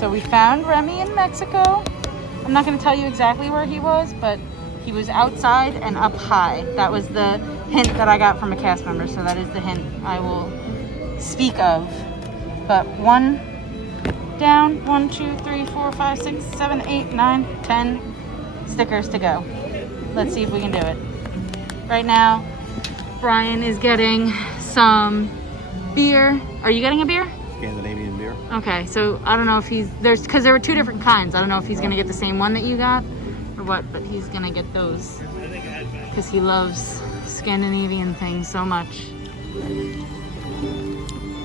So we found Remy in Mexico. I'm not going to tell you exactly where he was, but he was outside and up high. That was the hint that I got from a cast member, so that is the hint I will speak of. But one down, 1, 2, 3, 4, 5, 6, 7, 8, 9, 10 stickers to go. Let's see if we can do it. Right now, Brian is getting some beer. Are you getting a beer? Scandinavian beer. Okay, so I don't know if because there were 2 different kinds. I don't know if he's gonna get the same one that you got or what, but he's gonna get those because he loves Scandinavian things so much.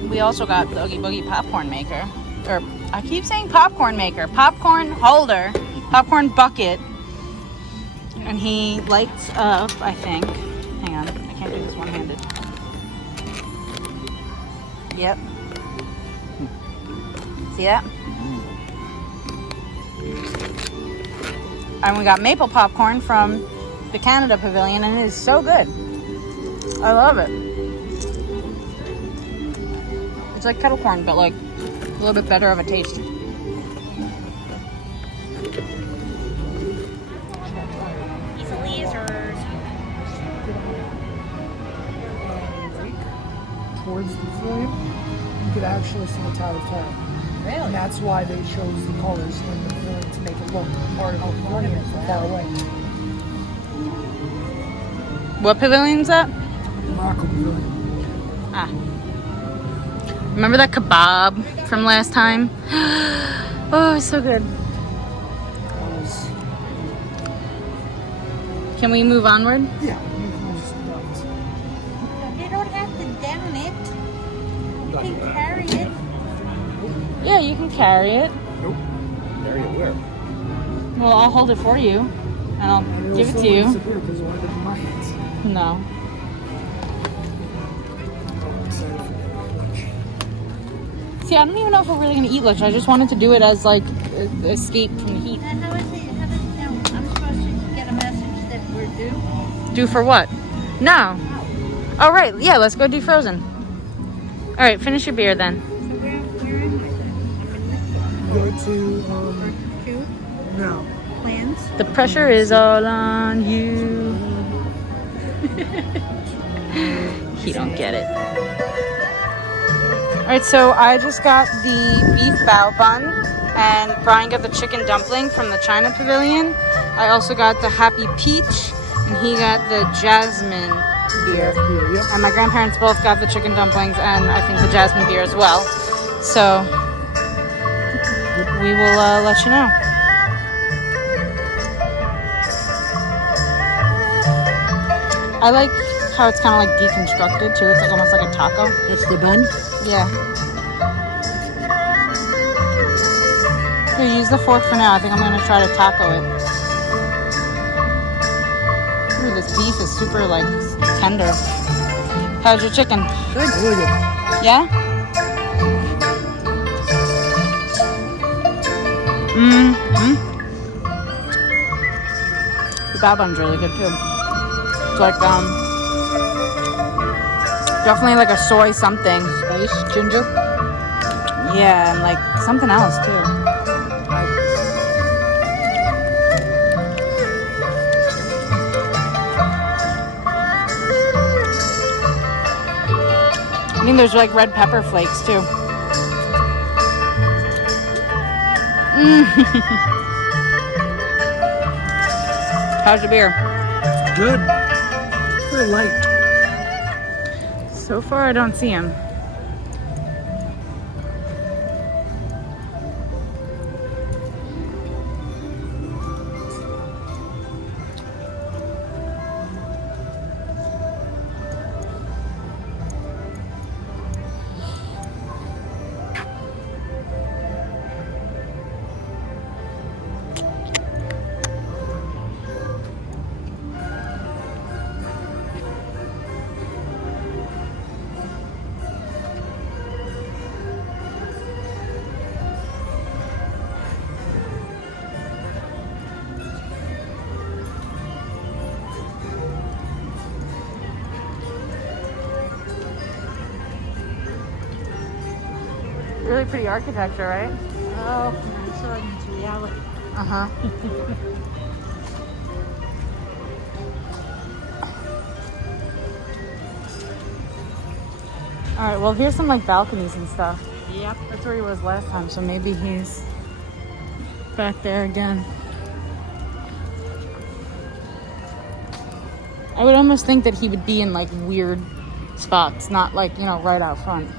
We also got the Oogie Boogie popcorn maker, or I keep saying popcorn maker, popcorn holder, popcorn bucket, and he lights up, I think. Hang on, I can't do this one-handed. Yep. See that? And we got maple popcorn from the Canada Pavilion, and it is so good. I love it. It's like kettle corn, but like a little bit better of a taste. Towards the pavilion, you could actually see the Tower of Terror. Really? And that's why they chose the colors in the pavilion to make it look part of the pavilion from far away. What pavilion is that? Morocco Pavilion. Ah. Remember that kebab from last time? Oh, it's so good. Can we move onward? Yeah. You don't have to down it. You can carry it. Yeah, you can carry it. Nope. Carry it where? Well, I'll hold it for you, and I'll give it to you. Because it in my hands. No. See, I don't even know if we're really gonna eat lunch. I just wanted to do it as like escape from the heat. And how is it? How is it now? I'm supposed to get a message that we're due. Do for what? No. Oh, right. Yeah, let's go do Frozen. All right, finish your beer then. So where am I Go to, then? Two no. plans. The pressure is all on you. He don't get it. All right, so I just got the beef bao bun, and Brian got the chicken dumpling from the China Pavilion. I also got the Happy Peach, and he got the jasmine beer. Yep. And my grandparents both got the chicken dumplings and I think the jasmine beer as well. So we will let you know. I like how it's kind of like deconstructed too. It's like almost like a taco. That's the bun? Yeah. Here, use the fork for now. I think I'm going to try to taco it. Ooh, this beef is super like tender. How's your chicken? Good. Really good. Yeah? Mm-hmm. The bao bun's really good too. It's like, definitely like a soy something. Spice, ginger. Yeah, and like something else too. I mean, there's like red pepper flakes too. How's your beer? Good. Very light. So far, I don't see him. Really pretty architecture, right? Oh, I'm sorry, it's reality. Uh-huh. All right, well, here's some like balconies and stuff. Yep. That's where he was last time, so maybe he's back there again. I would almost think that he would be in like weird spots, not like, you know, right out front.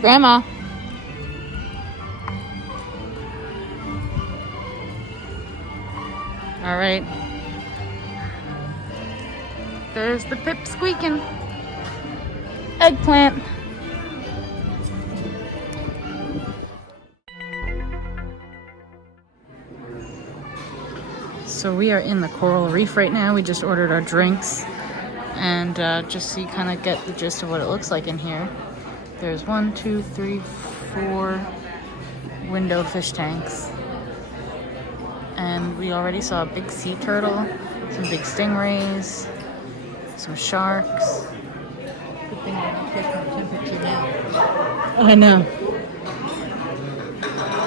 Grandma. All right. There's the pip squeaking. Eggplant. So we are in the coral reef right now. We just ordered our drinks and just so you kind of get the gist of what it looks like in here. There's 1, 2, 3, 4 window fish tanks. And we already saw a big sea turtle, some big stingrays, some sharks. Good thing I don't check my temperature now. I know.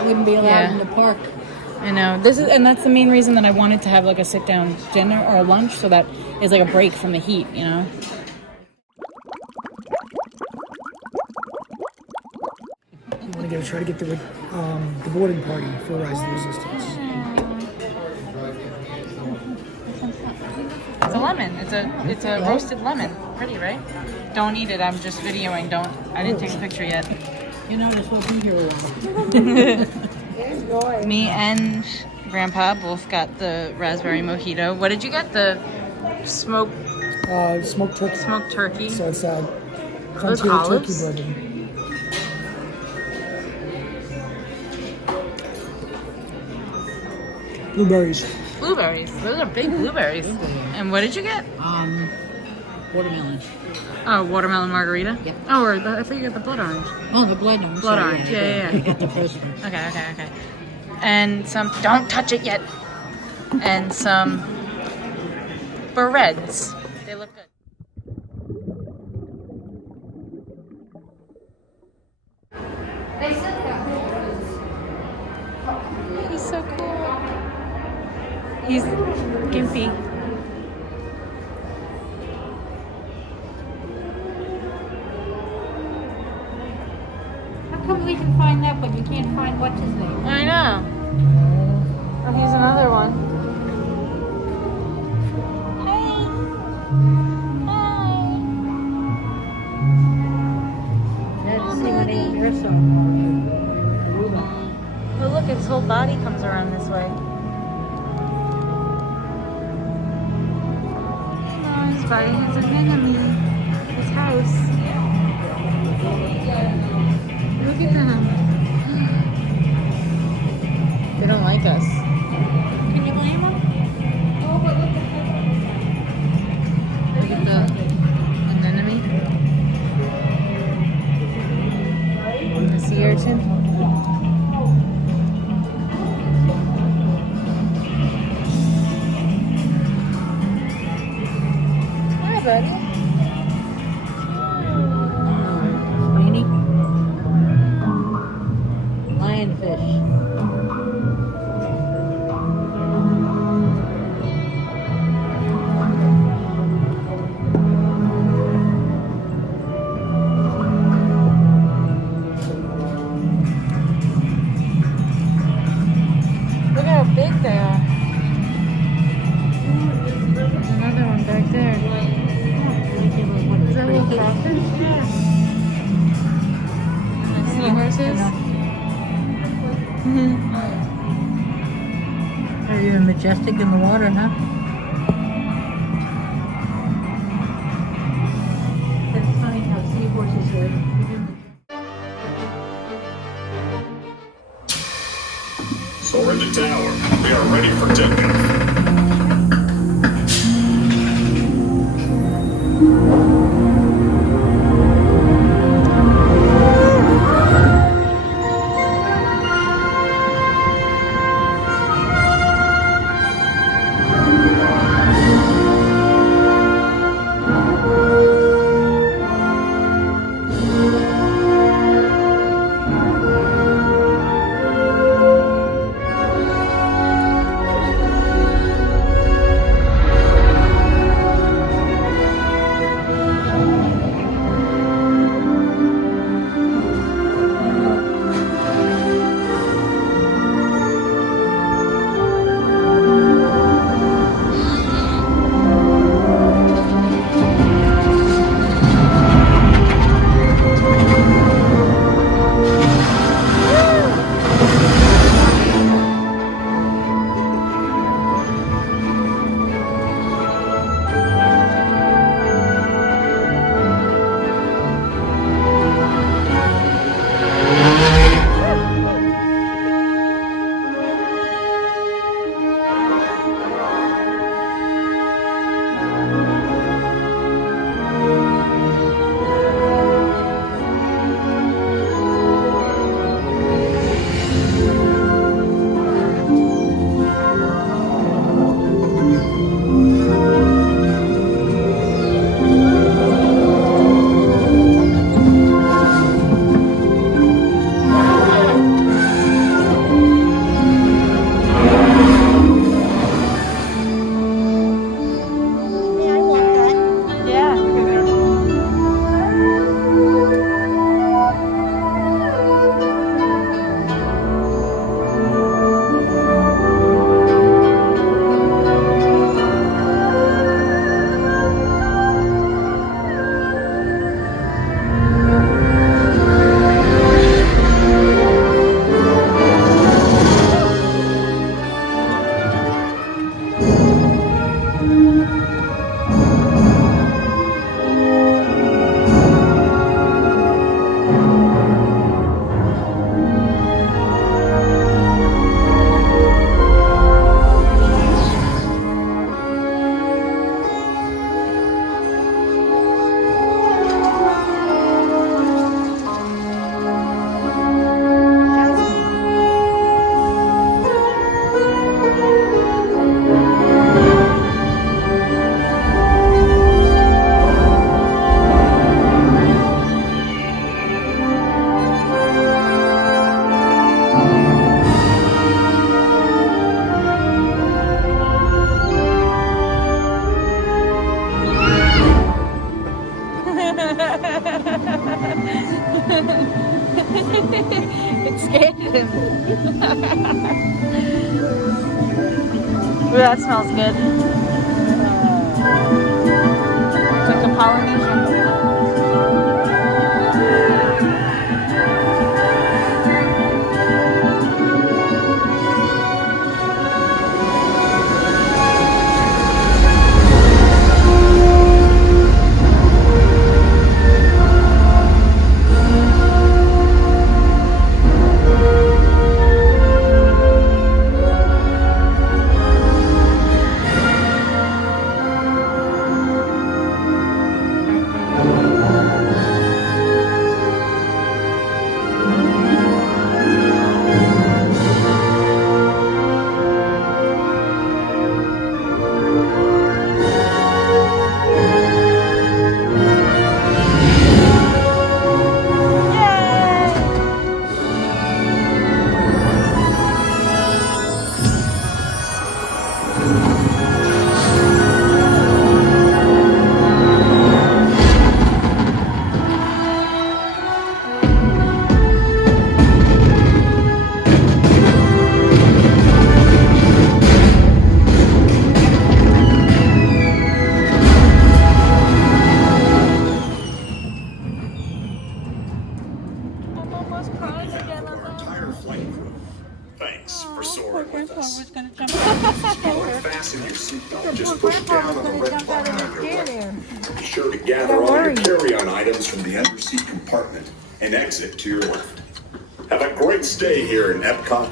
Wouldn't be allowed Yeah. in the park. I know. And that's the main reason that I wanted to have like a sit-down dinner or a lunch, so that is like a break from the heat, you know? You want to try to get the boarding party for Rise of the Resistance. It's a lemon. It's a roasted lemon. Pretty, right? Don't eat it. I'm just videoing. I didn't take a picture yet. You notice we'll be here a while. Me and Grandpa both got the raspberry mojito. What did you get? The smoked Smoked turkey. smoked turkey. So it's Those frontier turkey olives? bread. Blueberries. Blueberries. Those are big blueberries. And what did you get? Watermelon. Oh, watermelon margarita? Yep. Oh, I thought you got the blood orange. Oh, the blood orange. Blood Sorry, orange. Yeah. I got the first one. Okay. And some, don't touch it yet. And some breads. They look good. He's so cool. He's gimpy. How come we can find that, but you can't find what's his name? I know. Oh, here's another one. Hey. Let's see what name you're so. Oh, look, his whole body comes around this way. Oh, his body has a enemy. His house. Look at them. They don't like us. Can you blame him? Oh, but Look at the anemone. The sea urchin. Hi, buddy. Sweeney. Lionfish. Look how big they are. There's another one back there. Is that a little crawfish? Yeah. And seahorses? Are you majestic in the water, huh? That's funny how seahorses are. Soar in the tower. We are ready for takeoff. Yeah. It scared him. Ooh, that smells good. It's like a Polynesian. Thanks for soaring with us. Was gonna jump. Fasten your seatbelt. Just push down on the red button on your left. Be sure to gather Don't all worry. your carry-on items from the underseat compartment and exit to your left. Have a great stay here in Epcot